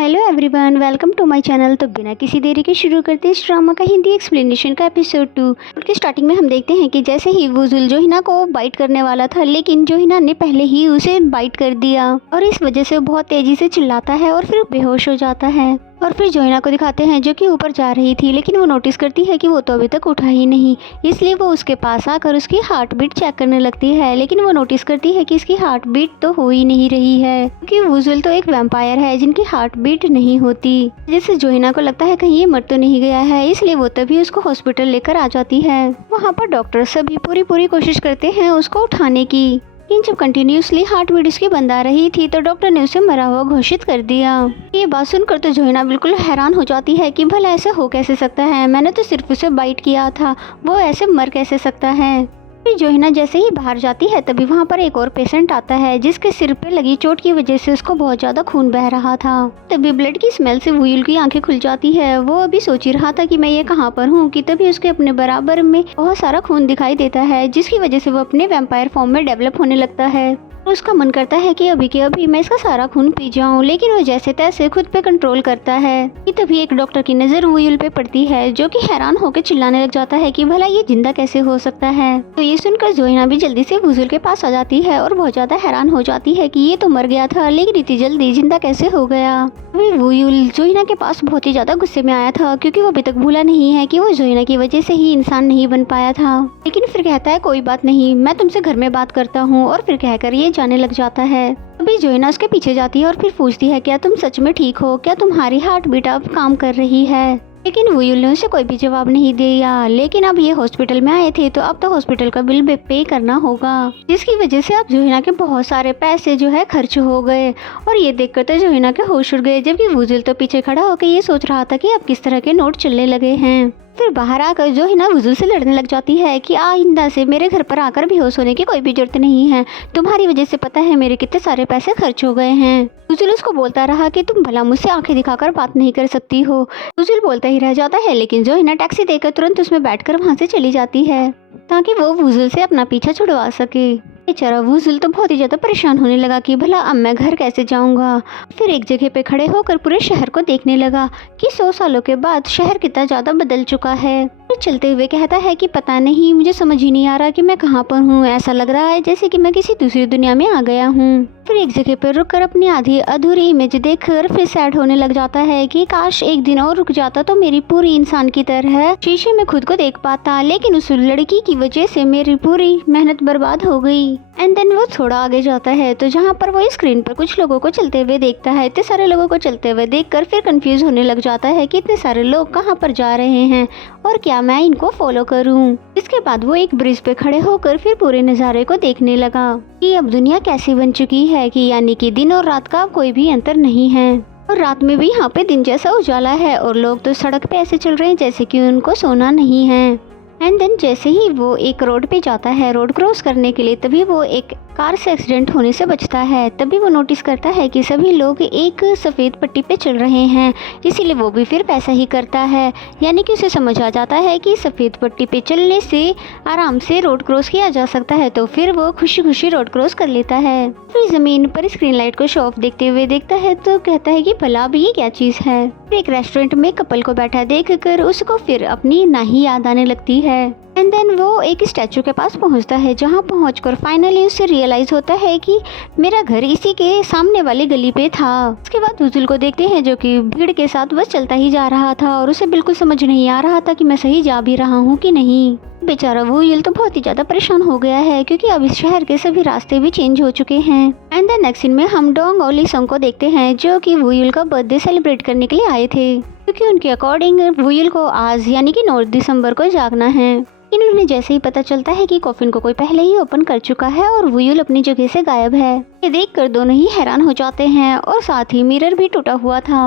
Hello everyone, welcome to my channel. तो बिना किसी देरी के शुरू करते हैं इस ड्रामा का हिंदी एक्सप्लेनेशन का एपिसोड 2। उसके स्टार्टिंग में हम देखते हैं कि जैसे ही वुजुल जोहिना को बाइट करने वाला था, लेकिन जोहिना ने पहले ही उसे बाइट कर दिया और इस वजह से वो बहुत तेजी से चिल्लाता है और फिर बेहोश हो जाता है। और फिर जोहिना को दिखाते हैं जो कि ऊपर जा रही थी, लेकिन वो नोटिस करती है कि वो तो अभी तक उठा ही नहीं, इसलिए वो उसके पास आकर उसकी हार्ट बीट चेक करने लगती है। लेकिन वो नोटिस करती है कि इसकी हार्ट बीट तो हो ही नहीं रही है, क्योंकि वुजुल तो एक वैम्पायर है जिनकी हार्ट बीट नहीं होती। जिससे जोहिना को लगता है कहीं ये मर तो नहीं गया है, इसलिए वो तभी उसको हॉस्पिटल लेकर आ जाती है। वहाँ पर डॉक्टर सभी पूरी कोशिश करते हैं उसको उठाने की, लेकिन जब कंटिन्यूसली हार्ट बीट उसकी बंद आ रही थी तो डॉक्टर ने उसे मरा हुआ घोषित कर दिया। ये बात सुनकर तो जोहिना बिल्कुल हैरान हो जाती है कि भला ऐसा हो कैसे सकता है, मैंने तो सिर्फ उसे बाइट किया था, वो ऐसे मर कैसे सकता है। फिर जोहिना जैसे ही बाहर जाती है तभी वहाँ पर एक और पेशेंट आता है जिसके सिर पे लगी चोट की वजह से उसको बहुत ज्यादा खून बह रहा था। तभी ब्लड की स्मेल से वुयुल की आंखें खुल जाती है। वो अभी सोच ही रहा था कि मैं ये कहाँ पर हूँ कि तभी उसके अपने बराबर में बहुत सारा खून दिखाई देता है, जिसकी वजह से वो अपने वैम्पायर फॉर्म में डेवलप होने लगता है। उसका मन करता है कि अभी के अभी मैं इसका सारा खून पी जाऊं, लेकिन वो जैसे तैसे खुद पे कंट्रोल करता है कि तभी एक डॉक्टर की नजर वुयुल पे पड़ती है, जो कि हैरान होकर चिल्लाने लग जाता है कि भला ये जिंदा कैसे हो सकता है। तो ये सुनकर जोहिना भी जल्दी से वुजुल के पास आ जाती है और बहुत ज्यादा हैरान हो जाती है कि ये तो मर गया था, लेकिन इतनी जल्दी जिंदा कैसे हो गया। अभी वुयुल जोहिना के पास बहुत ही ज्यादा गुस्से में आया था, क्योंकि वो अभी तक भूला नहीं है कि वो जोहिना की वजह से ही इंसान नहीं बन पाया था। लेकिन फिर कहता है कोई बात नहीं, मैं तुमसे घर में बात करता हूँ, और फिर कहकर ये जाने लग जाता है। अभी जोहिना उसके पीछे जाती है और फिर पूछती है क्या तुम सच में ठीक हो, क्या तुम्हारी हार्ट बीट अब काम कर रही है। लेकिन वुयुल ने उसे कोई भी जवाब नहीं दिया। लेकिन अब ये हॉस्पिटल में आए थे तो अब तो हॉस्पिटल का बिल पे करना होगा, जिसकी वजह से अब जोहिना के बहुत सारे पैसे जो है खर्च हो गए। और ये देखकर तो जोहिना के होश उड़ गए, जबकि वुजुल तो पीछे खड़ा होकर ये सोच रहा था कि अब किस तरह के नोट चलने लगे हैं। फिर बाहर आकर जोहिना वुजुल से लड़ने लग जाती है कि आइंदा से मेरे घर पर आकर बेहोश होने की कोई भी जरूरत नहीं है, तुम्हारी वजह से पता है मेरे कितने सारे पैसे खर्च हो गए हैं। वुजुल उसको बोलता रहा कि तुम भला मुझसे आंखें दिखाकर बात नहीं कर सकती हो। वुजुल बोलता ही रह जाता है, लेकिन जोहिना टैक्सी देकर तुरंत उसमें बैठकर वहां से चली जाती है ताकि वो वुजुल से अपना पीछा छुड़वा सके। बेचारा वुजुल तो बहुत ही ज्यादा परेशान होने लगा कि भला अब मैं घर कैसे जाऊंगा। फिर एक जगह पे खड़े होकर पूरे शहर को देखने लगा कि 100 सालों के बाद शहर कितना ज्यादा बदल चुका है। फिर चलते हुए कहता है कि पता नहीं, मुझे समझ ही नहीं आ रहा कि मैं कहाँ पर हूँ, ऐसा लग रहा है जैसे कि मैं किसी दूसरी दुनिया में आ गया हूँ। फिर एक जगह पर रुककर अपनी आधी अधूरी इमेज देखकर फिर सैड होने लग जाता है कि काश एक दिन और रुक जाता तो मेरी पूरी इंसान की तरह शीशे में खुद को देख पाता, लेकिन उस लड़की की वजह से मेरी पूरी मेहनत बर्बाद हो गई। एंड देन वो थोड़ा आगे जाता है तो जहाँ पर वो स्क्रीन पर कुछ लोगों को चलते हुए देखता है। इतने सारे लोगों को चलते हुए देखकर फिर कंफ्यूज होने लग जाता है कि इतने सारे लोग कहाँ पर जा रहे हैं और क्या मैं इनको फॉलो करूँ। इसके बाद वो एक ब्रिज पे खड़े होकर फिर पूरे नज़ारे को देखने लगा कि अब दुनिया कैसी बन चुकी है, कि यानी कि दिन और रात का कोई भी अंतर नहीं है, और रात में भी यहाँ पे दिन जैसा उजाला है और लोग तो सड़क पे ऐसे चल रहे हैं जैसे कि उनको सोना नहीं है। एंड देन जैसे ही वो एक रोड पे जाता है रोड क्रॉस करने के लिए, तभी वो एक कार से एक्सीडेंट होने से बचता है। तभी वो नोटिस करता है कि सभी लोग एक सफ़ेद पट्टी पे चल रहे हैं, इसीलिए वो भी फिर वैसा ही करता है। यानी कि उसे समझ आ जाता है कि सफ़ेद पट्टी पे चलने से आराम से रोड क्रॉस किया जा सकता है, तो फिर वो खुशी खुशी रोड क्रॉस कर लेता है। फिर ज़मीन पर स्क्रीन लाइट को शो ऑफ देखते हुए देखता है तो कहता है कि भला अब ये क्या चीज़ है। फिर एक रेस्टोरेंट में कपल को बैठा देखकर उसको फिर अपनी नानी याद आने लगती है। एंड देन वो एक स्टैचू के पास पहुंचता है, जहां पहुंचकर फाइनली उसे रियलाइज होता है कि मेरा घर इसी के सामने वाली गली पे था। उसके बाद वुजुल को देखते हैं जो कि भीड़ के साथ बस चलता ही जा रहा था और उसे बिल्कुल समझ नहीं आ रहा था कि मैं सही जा भी रहा हूँ कि नहीं। बेचारा वुयुल तो बहुत ही ज्यादा परेशान हो गया है, क्योंकि अब इस शहर के सभी रास्ते भी चेंज हो चुके हैं। एंड देन नेक्स्ट सीन में हम डोंग और लीसंग को देखते हैं, जो कि वुयुल का बर्थडे सेलिब्रेट करने के लिए आए थे, क्योंकि उनके अकॉर्डिंग वुयुल को आज यानी कि 9 दिसंबर को जागना है। इन्होंने जैसे ही पता चलता है कि कॉफिन को कोई पहले ही ओपन कर चुका है और वुयुल अपनी जगह से गायब है, ये देखकर दोनों ही हैरान हो जाते हैं। और साथ ही मिरर भी टूटा हुआ था,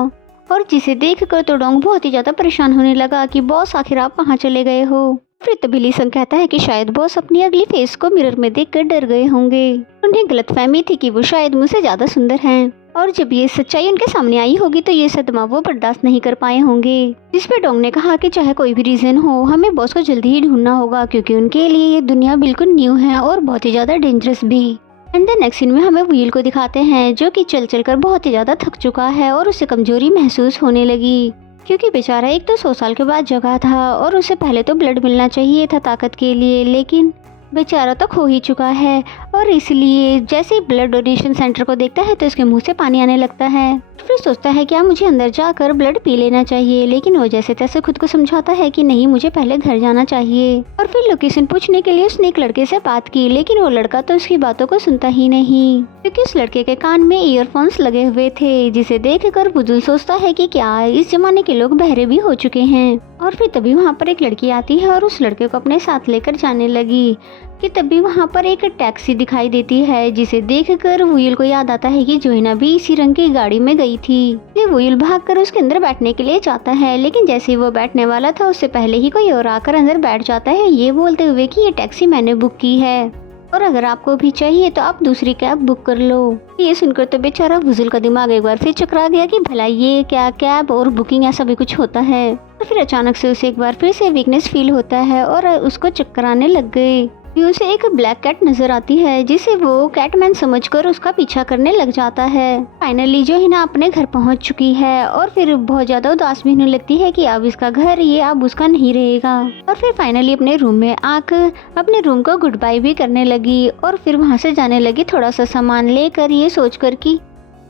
और जिसे देखकर तो डोंग बहुत ही ज्यादा परेशान होने लगा कि बॉस आखिर आप कहाँ चले गए हो। फिर तभी लीसंग कहता है कि शायद बॉस अपनी अगली फेस को मिरर में देखकर डर गए होंगे। उन्हें गलतफहमी थी कि वो शायद मुझसे ज्यादा सुंदर हैं, और जब ये सच्चाई उनके सामने आई होगी तो ये सदमा वो बर्दाश्त नहीं कर पाए होंगे। जिस पे डोंग ने कहा कि चाहे कोई भी रीजन हो, हमें बॉस को जल्दी ही ढूंढना होगा, क्योंकि उनके लिए ये दुनिया बिल्कुल न्यू है और बहुत ही ज्यादा डेंजरस भी। एंड द नेक्स्ट सीन में हमें वुयुल को दिखाते हैं जो कि चल चल कर बहुत ही ज़्यादा थक चुका है और उसे कमजोरी महसूस होने लगी, क्योंकि बेचारा एक तो 100 साल के बाद जगा था और उसे पहले तो ब्लड मिलना चाहिए था ताकत के लिए, लेकिन बेचारा तो खो ही चुका है। और इसलिए जैसे ही ब्लड डोनेशन सेंटर को देखता है तो उसके मुंह से पानी आने लगता है। फिर सोचता है क्या मुझे अंदर जाकर ब्लड पी लेना चाहिए, लेकिन वो जैसे तैसे खुद को समझाता है कि नहीं, मुझे पहले घर जाना चाहिए। और फिर लोकेशन पूछने के लिए उसने एक लड़के से बात की, लेकिन वो लड़का तो उसकी बातों को सुनता ही नहीं, क्योंकि उस लड़के के कान में ईयरफोन्स लगे हुए थे, जिसे देखकर बुजुल सोचता है कि क्या इस जमाने के लोग बहरे भी हो चुके हैं। और फिर तभी वहाँ पर एक लड़की आती है और उस लड़के को अपने साथ लेकर जाने लगी कि तभी वहाँ पर एक टैक्सी दिखाई देती है, जिसे देखकर वुयुल को याद आता है कि जोहिना भी इसी रंग की गाड़ी में गई थी। ये वुयुल भागकर उसके अंदर बैठने के लिए जाता है, लेकिन जैसे ही वो बैठने वाला था उससे पहले ही कोई और आकर अंदर बैठ जाता है, ये बोलते हुए कि ये टैक्सी मैंने बुक की है और अगर आपको भी चाहिए तो आप दूसरी कैब बुक कर लो। ये सुनकर तो बेचारा वुयुल का दिमाग एक बार फिर चकरा गया कि भला ये क्या कैब और बुकिंग ऐसा भी कुछ होता है। तो फिर अचानक से उसे एक बार फिर से वीकनेस फील होता है और उसको चक्कर आने लग गए। उसे एक ब्लैक कैट नजर आती है, जिसे वो कैटमैन समझकर उसका पीछा करने लग जाता है। फाइनली जोहिना अपने घर पहुंच चुकी है और फिर बहुत ज्यादा उदास भी होने लगती है कि अब इसका घर ये अब उसका नहीं रहेगा। और फिर फाइनली अपने रूम में आकर अपने रूम को गुड बाय भी करने लगी और फिर वहां से जाने लगी थोड़ा सा सामान लेकर, ये सोचकर कि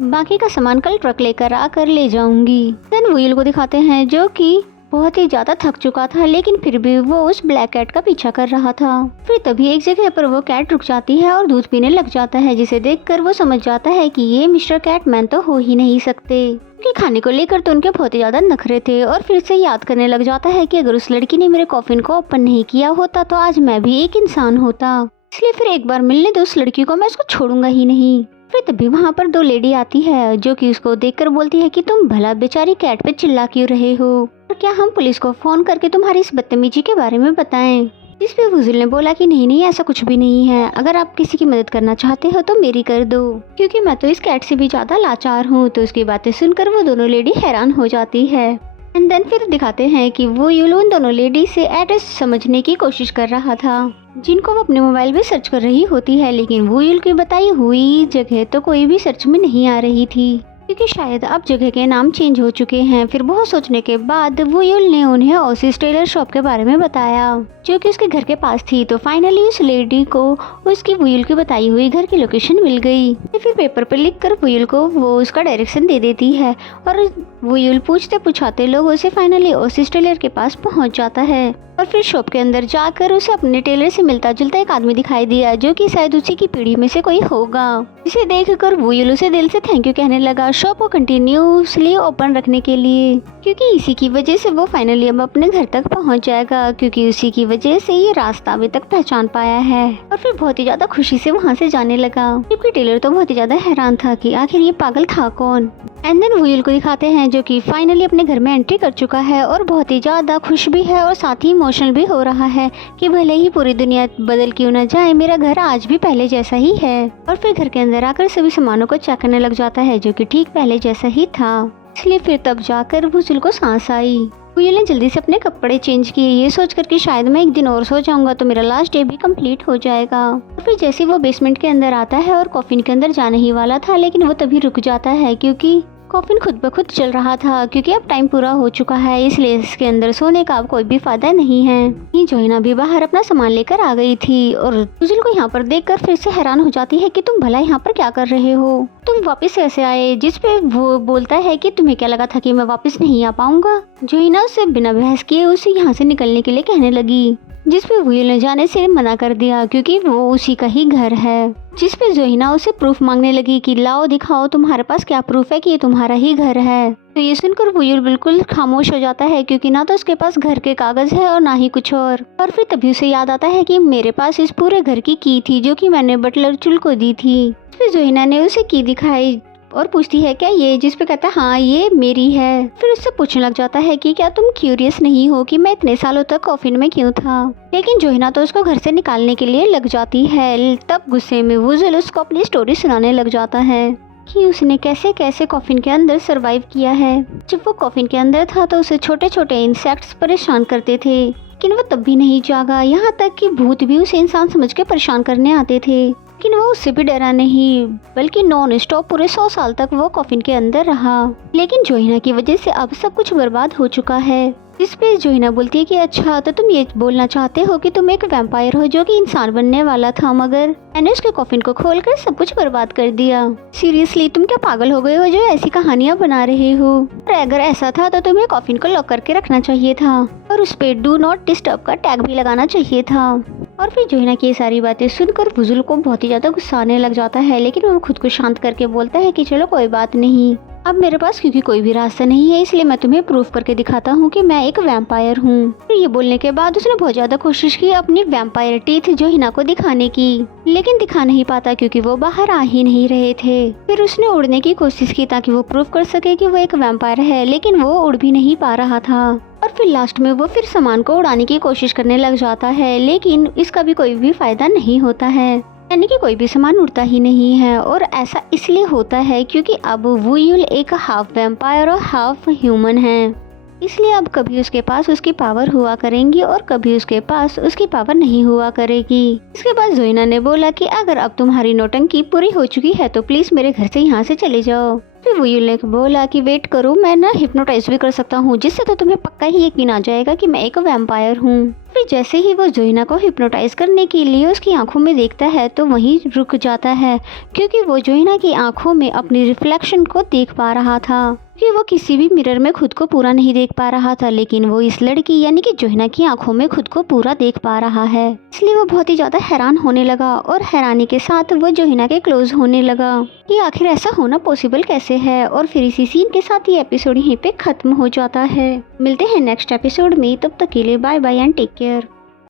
बाकी का सामान कल ट्रक लेकर आकर ले जाऊंगी। देन वुयुल को दिखाते हैं जो कि बहुत ही ज्यादा थक चुका था, लेकिन फिर भी वो उस ब्लैक कैट का पीछा कर रहा था। फिर तभी एक जगह पर वो कैट रुक जाती है और दूध पीने लग जाता है, जिसे देखकर वो समझ जाता है कि ये मिस्टर कैटमैन तो हो ही नहीं सकते, क्योंकि खाने को लेकर तो उनके बहुत ही ज्यादा नखरे थे। और फिर से याद करने लग जाता है कि अगर उस लड़की ने मेरे कॉफिन को ओपन नहीं किया होता तो आज मैं भी एक इंसान होता, इसलिए फिर एक बार मिलने दो उस लड़की को, मैं उसको छोड़ूंगा ही नहीं। फिर तभी वहाँ पर दो लेडी आती है जो कि उसको देखकर बोलती है कि तुम भला बेचारी कैट पे चिल्ला क्यों रहे हो, और क्या हम पुलिस को फोन करके तुम्हारी इस बदतमीजी के बारे में बताएं। जिस पे वुयुल ने बोला कि नहीं नहीं, ऐसा कुछ भी नहीं है, अगर आप किसी की मदद करना चाहते हो तो मेरी कर दो, क्योंकि मैं तो इस कैट से भी ज्यादा लाचार हूँ। तो उसकी बातें सुनकर वो दोनों लेडी हैरान हो जाती है। एंड देन फिर दिखाते हैं कि वुयुल उन दोनों लेडी से एड्रेस समझने की कोशिश कर रहा था, जिनको वो अपने मोबाइल में सर्च कर रही होती है, लेकिन वुयुल की बताई हुई जगह तो कोई भी सर्च में नहीं आ रही थी, क्योंकि शायद अब जगह के नाम चेंज हो चुके हैं। फिर बहुत सोचने के बाद वुयुल ने उन्हें ओसिस टेलर शॉप के बारे में बताया, जो कि उसके घर के पास थी। तो फाइनली उस लेडी को उसकी वुयुल की बताई हुई घर की लोकेशन मिल गई। फिर पेपर पर लिखकर वुयुल को वो उसका डायरेक्शन दे देती है और वुयुल पूछते पूछाते लोगों से फाइनली ओसिस टेलर के पास पहुंच जाता है। और फिर शॉप के अंदर जाकर उसे अपने टेलर से मिलता जुलता एक आदमी दिखाई दिया, जो कि शायद उसी की पीढ़ी में से कोई होगा। इसे देखकर वुयुल उसे दिल से थैंक यू कहने लगा शॉप को कंटिन्यूसली ओपन रखने के लिए, क्योंकि इसी की वजह से वो फाइनली अब अपने घर तक पहुंच जाएगा, क्योंकि उसी की वजह से ये रास्ता अभी तक पहचान पाया है। और फिर बहुत ही ज्यादा खुशी से वहाँ से जाने लगा, जबकि टेलर तो बहुत ही ज्यादा हैरान था कि आखिर ये पागल था कौन। एंड देन वुयुल को दिखाते हैं जो कि फाइनली अपने घर में एंट्री कर चुका है और बहुत ही ज्यादा खुश भी है और साथ ही इमोशनल भी हो रहा है कि भले ही पूरी दुनिया बदल क्यों न जाए, मेरा घर आज भी पहले जैसा ही है। और फिर घर के अंदर आकर सभी सामानों को चेक करने लग जाता है, जो कि ठीक पहले जैसा ही था। इसलिए फिर तब जाकर वुयुल को सांस आई। वुयुल ने जल्दी से अपने कपड़े चेंज किए, ये सोचकर कि शायद मैं एक दिन और सो जाऊंगा तो मेरा लास्ट डे भी कंप्लीट हो जाएगा। और फिर जैसे वो बेसमेंट के अंदर आता है और कॉफिन के अंदर जाने ही वाला था, लेकिन वो तभी रुक जाता है, क्योंकि कॉफिन खुद ब खुद चल रहा था, क्योंकि अब टाइम पूरा हो चुका है, इसलिए इसके अंदर सोने का अब कोई भी फायदा नहीं है। ये जोहिना भी बाहर अपना सामान लेकर आ गई थी और वुयुल को यहाँ पर देखकर फिर से हैरान हो जाती है कि तुम भला यहाँ पर क्या कर रहे हो, तुम वापस ऐसे आए। जिस पे वो बोलता है कि तुम्हें क्या लगा था कि मैं वापस नहीं आ पाऊंगा। जोहिना उससे बिना बहस किए उसे यहाँ से निकलने के लिए कहने लगी, जिस पे वुयुल ने जाने से मना कर दिया, क्योंकि वो उसी का ही घर है। जिस पे जोहिना उसे प्रूफ मांगने लगी कि लाओ दिखाओ तुम्हारे पास क्या प्रूफ है कि ये तुम्हारा ही घर है। तो ये सुनकर वुयुल बिल्कुल खामोश हो जाता है, क्योंकि ना तो उसके पास घर के कागज है और ना ही कुछ और। फिर तभी उसे याद आता है कि मेरे पास इस पूरे घर की की थी, जो कि मैंने बटलर चुल को दी थी। फिर जोहिना ने उसे की दिखाई और पूछती है क्या ये, जिस पे कहता है हाँ ये मेरी है। फिर उससे पूछने लग जाता है कि क्या तुम क्यूरियस नहीं हो कि मैं इतने सालों तक कॉफिन में क्यों था। लेकिन जोहिना तो उसको घर से निकालने के लिए लग जाती है। तब गुस्से में वुयुल उसको अपनी स्टोरी सुनाने लग जाता है कि उसने कैसे कैसे कॉफिन के अंदर सरवाइव किया है। जब वो कॉफिन के अंदर था तो उसे छोटे छोटे इंसेक्ट्स परेशान करते थे, लेकिन वो तब भी नहीं जागा, यहाँ तक कि भूत भी उसे इंसान समझ के परेशान करने आते थे। लेकिन वो उससे भी डरा नहीं, बल्कि नॉन स्टॉप पूरे 100 साल तक वो कॉफिन के अंदर रहा। लेकिन जोहिना की वजह से अब सब कुछ बर्बाद हो चुका है। इस पे जोहिना बोलती है कि अच्छा, तो तुम ये बोलना चाहते हो कि तुम एक वैम्पायर हो जो कि इंसान बनने वाला था, मगर मैंने उसके कॉफिन को खोलकर सब कुछ बर्बाद कर दिया। सीरियसली तुम क्या पागल हो गए हो जो ऐसी कहानियां बना रहे हो? और अगर ऐसा था तो तुम्हें कॉफिन को लॉक करके रखना चाहिए था और उस पे डू नॉट डिस्टर्ब का टैग भी लगाना चाहिए था। और फिर जोहिना की ये सारी बातें सुनकर फुजुल को बहुत ही ज्यादा गुस्सा आने लग जाता है, लेकिन वो खुद को शांत करके बोलता है कि चलो कोई बात नहीं, अब मेरे पास क्योंकि कोई भी रास्ता नहीं है, इसलिए मैं तुम्हें प्रूफ करके दिखाता हूँ कि मैं एक वैम्पायर हूँ। ये बोलने के बाद उसने बहुत ज्यादा कोशिश की अपनी वैम्पायर टीथ जोहिना को दिखाने की, लेकिन दिखा नहीं पाता क्योंकि वो बाहर आ ही नहीं रहे थे। फिर उसने उड़ने की कोशिश की ताकि वो प्रूफ कर सके कि वो एक वैम्पायर है, लेकिन वो उड़ भी नहीं पा रहा था। और फिर लास्ट में वो फिर सामान को उड़ाने की कोशिश करने लग जाता है, लेकिन इसका भी कोई भी फायदा नहीं होता है, यानी कि कोई भी सामान उड़ता ही नहीं है। और ऐसा इसलिए होता है क्योंकि अब वुयुल एक हाफ वैम्पायर और हाफ ह्यूमन है, इसलिए अब कभी उसके पास उसकी पावर हुआ करेंगी और कभी उसके पास उसकी पावर नहीं हुआ करेगी। इसके बाद जोहिना ने बोला कि अगर अब तुम्हारी नौटंकी पूरी हो चुकी है तो प्लीज मेरे घर से यहाँ से चले जाओ। फिर वुयुल ने बोला कि वेट करो, मैं ना हिप्नोटाइज भी कर सकता हूँ, जिससे तो तुम्हें पक्का ही यकीन आ जाएगा कि मैं एक वैम्पायर हूँ। फिर जैसे ही वो जोहिना को हिप्नोटाइज करने के लिए उसकी आंखों में देखता है तो वहीं रुक जाता है, क्योंकि वो जोहिना की आंखों में अपनी रिफ्लेक्शन को देख पा रहा था। कि वो किसी भी मिरर में खुद को पूरा नहीं देख पा रहा था, लेकिन वो इस लड़की यानी कि जोहिना की आंखों में खुद को पूरा देख पा रहा है। इसलिए वो बहुत ही ज्यादा हैरान होने लगा और हैरानी के साथ वो जोहिना के क्लोज होने लगा कि आखिर ऐसा होना पॉसिबल कैसे है। और फिर इसी सीन के साथ ये एपिसोड यहीं पे खत्म हो जाता है। मिलते हैं नेक्स्ट एपिसोड में, तब तक के लिए bye bye and take care.